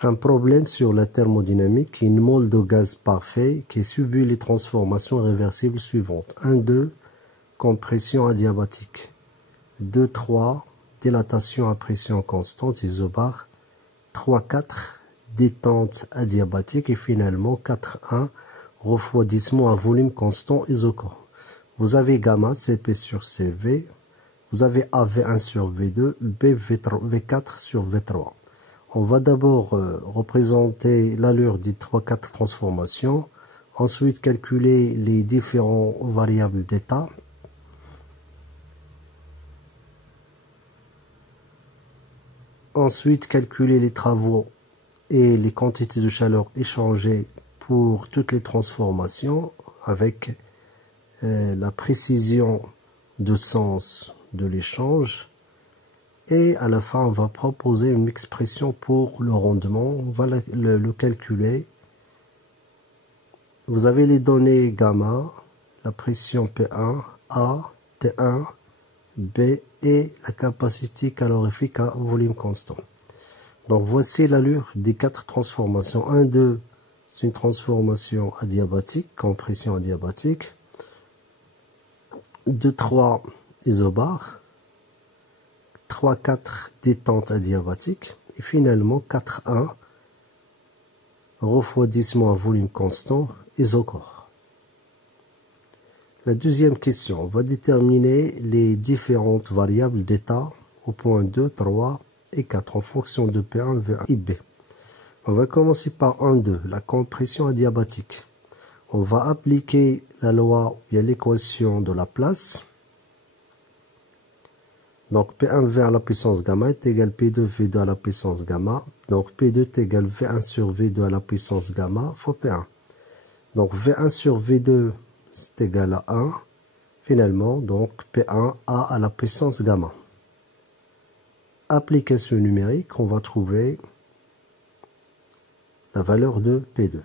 Un problème sur la thermodynamique, une mole de gaz parfait qui subit les transformations réversibles suivantes. 1, 2, compression adiabatique. 2, 3, dilatation à pression constante, isobare. 3, 4, détente adiabatique. Et finalement, 4, 1, refroidissement à volume constant, isochore. Vous avez gamma, Cp sur Cv. Vous avez A, V1 sur V2, B, V4 sur V3. On va d'abord représenter l'allure des 3-4 transformations. Ensuite, calculer les différentes variables d'état. Ensuite, calculer les travaux et les quantités de chaleur échangées pour toutes les transformations avec la précision de sens de l'échange. Et à la fin, on va proposer une expression pour le rendement. On va le calculer. Vous avez les données gamma, la pression P1, A, T1, B et la capacité calorifique à volume constant. Donc voici l'allure des 4 transformations. 1, 2, c'est une transformation adiabatique, compression adiabatique. 2, 3, isobare. 3, 4, détente adiabatique. Et finalement, 4, 1, refroidissement à volume constant, isochore. La deuxième question, on va déterminer les différentes variables d'état au point 2, 3 et 4 en fonction de P1, V1 et B. On va commencer par 1, 2, la compression adiabatique. On va appliquer la loi, il y a l'équation de Laplace. Donc P1V à la puissance gamma est égal à P2 V2 à la puissance gamma. Donc P2 est égal à V1 sur V2 à la puissance gamma fois P1. Donc V1 sur V2 c'est égal à 1. Finalement, donc P1 A à la puissance gamma. Application numérique, on va trouver la valeur de P2.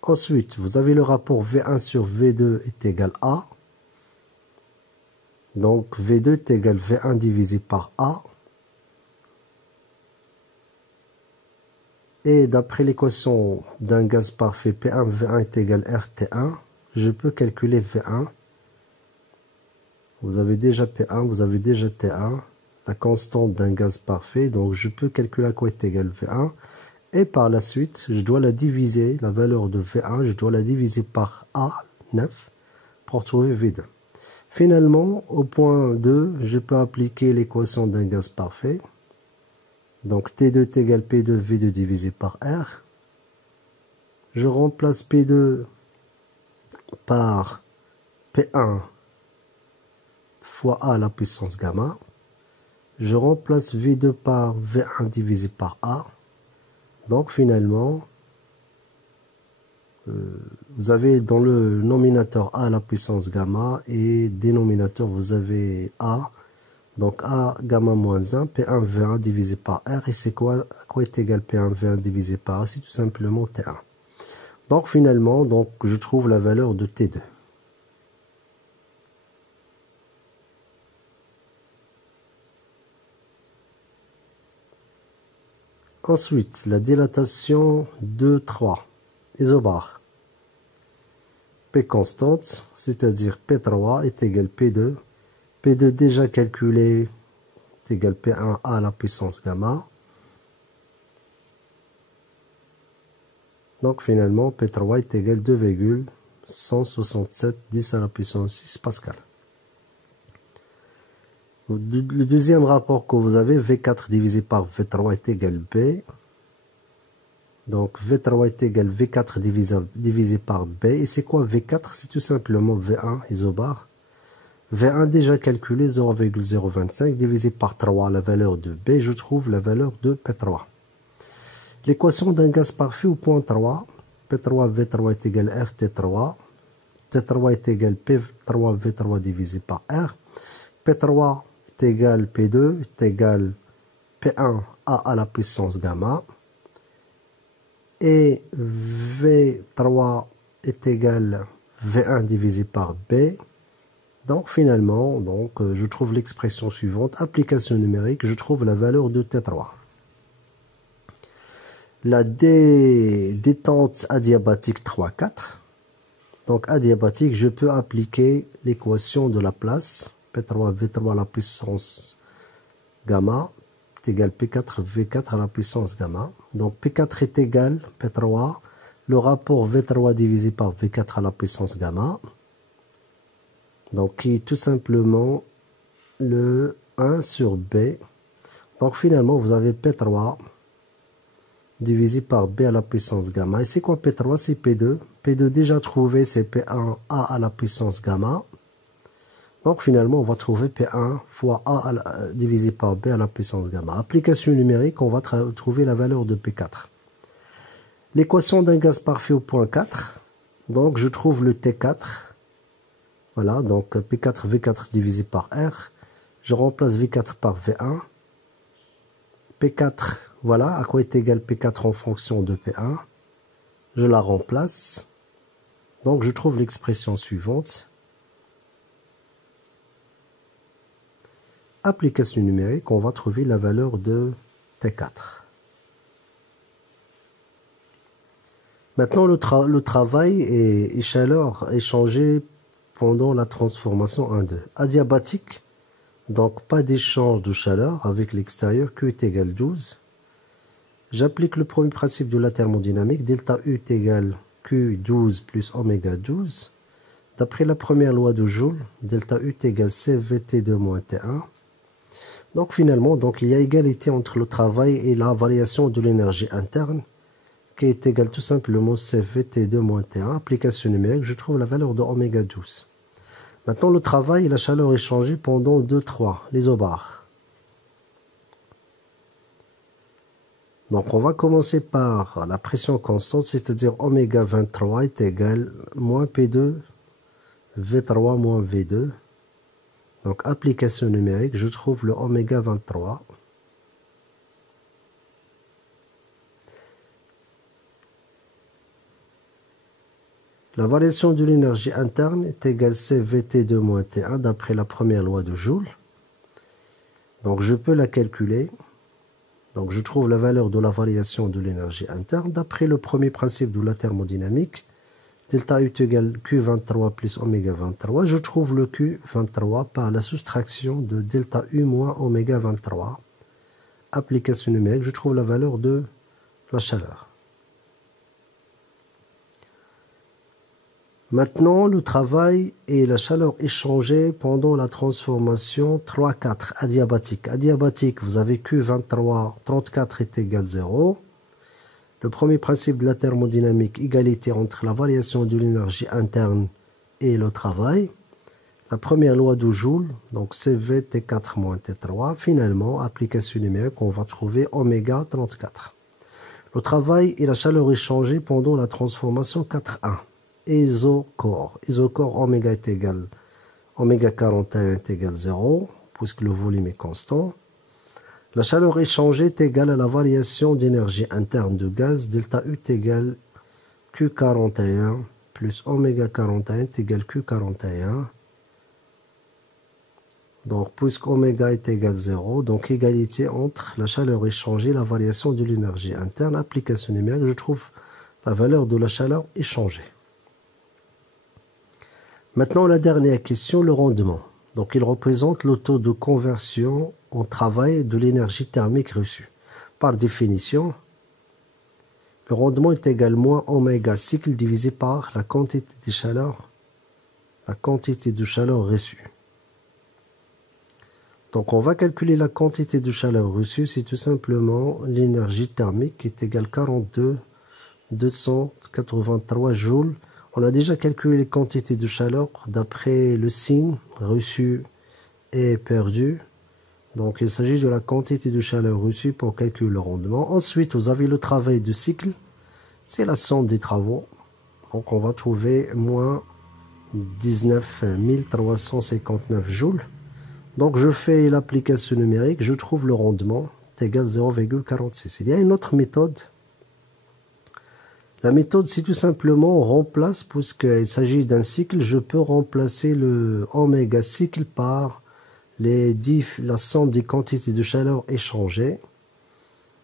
Ensuite, vous avez le rapport V1 sur V2 est égal à A. Donc, V2 est égal à V1 divisé par A. Et d'après l'équation d'un gaz parfait, P1, V1 est égal à RT1. Je peux calculer V1. Vous avez déjà P1, vous avez déjà T1, la constante d'un gaz parfait. Donc, je peux calculer à quoi est égal V1. Et par la suite, je dois la diviser, la valeur de V1, je dois la diviser par A9 pour trouver V2. Finalement, au point 2, je peux appliquer l'équation d'un gaz parfait. Donc T2 est égal à P2, V2 divisé par R. Je remplace P2 par P1 fois A à la puissance gamma. Je remplace V2 par V1 divisé par A. Donc finalement, vous avez dans le nominateur A à la puissance gamma et dénominateur vous avez A. Donc A gamma moins 1, P1 V1 divisé par R. Et c'est quoi, à quoi est égal P1 V1 divisé par R? C'est tout simplement T1. Donc finalement, donc, je trouve la valeur de T2. Ensuite, la dilatation 2, 3, isobare. P constante, c'est-à-dire P3 est égal à P2. P2 déjà calculé est égal à P1 à la puissance gamma. Donc finalement, P3 est égal à 2,167 10 à la puissance 6 Pascal. Le deuxième rapport que vous avez, V4 divisé par V3 est égal à B. Donc V3 est égal à V4 divisé par B. Et c'est quoi V4? C'est tout simplement V1 isobare. V1 déjà calculé 0,025 divisé par 3 la valeur de B. Je trouve la valeur de P3. L'équation d'un gaz parfait au point 3. P3 V3 est égal à RT3. T3 est égal à P3 V3 divisé par R. P3 est égal à P2 est égal à P1 A à la puissance gamma. Et V3 est égal à V1 divisé par B. Donc finalement, je trouve l'expression suivante, application numérique, je trouve la valeur de T3. La détente adiabatique 3, 4. Donc adiabatique, je peux appliquer l'équation de la place, P3, V3 à la puissance gamma, est égal P4, V4 à la puissance gamma. Donc P4 est égal P3, le rapport V3 divisé par V4 à la puissance gamma. Donc qui est tout simplement le 1 sur B. Donc finalement, vous avez P3 divisé par B à la puissance gamma. Et c'est quoi P3? C'est P2. P2 déjà trouvé, c'est P1 A à la puissance gamma. Donc finalement, on va trouver P1 fois A divisé par B à la puissance gamma. Application numérique, on va trouver la valeur de P4. L'équation d'un gaz parfait au point 4. Donc je trouve le T4. Voilà, donc P4, V4 divisé par R. Je remplace V4 par V1. P4, voilà, à quoi est égal P4 en fonction de P1. Je la remplace. Donc je trouve l'expression suivante. Application numérique, on va trouver la valeur de T4. Maintenant, le travail et chaleur échangé pendant la transformation 1-2. Adiabatique, donc pas d'échange de chaleur avec l'extérieur, Q est égal 12. J'applique le premier principe de la thermodynamique, delta U est égal Q12 plus oméga 12. D'après la première loi de Joule, delta U est égal CVT2 moins T1. Donc finalement, il y a égalité entre le travail et la variation de l'énergie interne, qui est égale tout simplement CVT2 moins T1. Application numérique, je trouve la valeur de oméga 12. Maintenant, le travail et la chaleur échangée pendant 2-3, l'isobare. Donc, on va commencer par la pression constante, c'est-à-dire oméga 23 est égal moins P2, V3 moins V2. Donc, application numérique, je trouve le oméga 23. La variation de l'énergie interne est égale CVT2 moins T1 d'après la première loi de Joule. Donc je peux la calculer. Donc je trouve la valeur de la variation de l'énergie interne d'après le premier principe de la thermodynamique. Delta U est égal Q23 plus oméga 23. Je trouve le Q23 par la soustraction de delta U moins oméga 23. Application numérique, je trouve la valeur de la chaleur. Maintenant, le travail et la chaleur échangée pendant la transformation 3-4 adiabatique. Adiabatique, vous avez Q23, 34 est égal 0. Le premier principe de la thermodynamique, égalité entre la variation de l'énergie interne et le travail. La première loi de Joule, donc CV T4 moins T3. Finalement, application numérique, on va trouver oméga 34. Le travail et la chaleur échangée pendant la transformation 4-1. Isocore. Isocore, oméga est égal, oméga 41 est égal 0, puisque le volume est constant. La chaleur échangée est égale à la variation d'énergie interne de gaz, delta U est égal Q41 plus oméga 41 est égal Q41. Donc, puisque oméga est égal 0, donc égalité entre la chaleur échangée et la variation de l'énergie interne. Application numérique, je trouve la valeur de la chaleur échangée. Maintenant, la dernière question, le rendement. Donc, il représente le taux de conversion en travail de l'énergie thermique reçue. Par définition, le rendement est égal moins oméga cycle divisé par la quantité de chaleur reçue. Donc, on va calculer la quantité de chaleur reçue. C'est tout simplement l'énergie thermique qui est égale 42,283 joules. On a déjà calculé les quantités de chaleur d'après le signe reçu et perdu. Donc, il s'agit de la quantité de chaleur reçue pour calculer le rendement. Ensuite, vous avez le travail de cycle. C'est la somme des travaux. Donc, on va trouver moins 19 359 joules. Donc, je fais l'application numérique. Je trouve le rendement est égal à 0,46. Il y a une autre méthode La méthode, c'est tout simplement on remplace, puisqu'il s'agit d'un cycle, je peux remplacer le oméga cycle par la somme des quantités de chaleur échangées.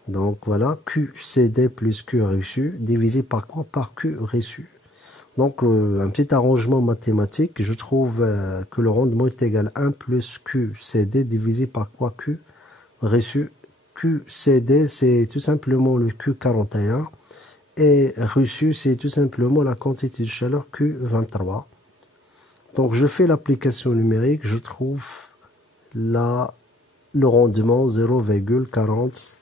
Donc voilà, QCD plus Q reçu, divisé par quoi? Par Q reçu. Donc un petit arrangement mathématique, je trouve que le rendement est égal à 1 plus QCD divisé par quoi? Q reçu. QCD, c'est tout simplement le Q41. Et reçu, c'est tout simplement la quantité de chaleur Q23. Donc je fais l'application numérique, je trouve le rendement 0,40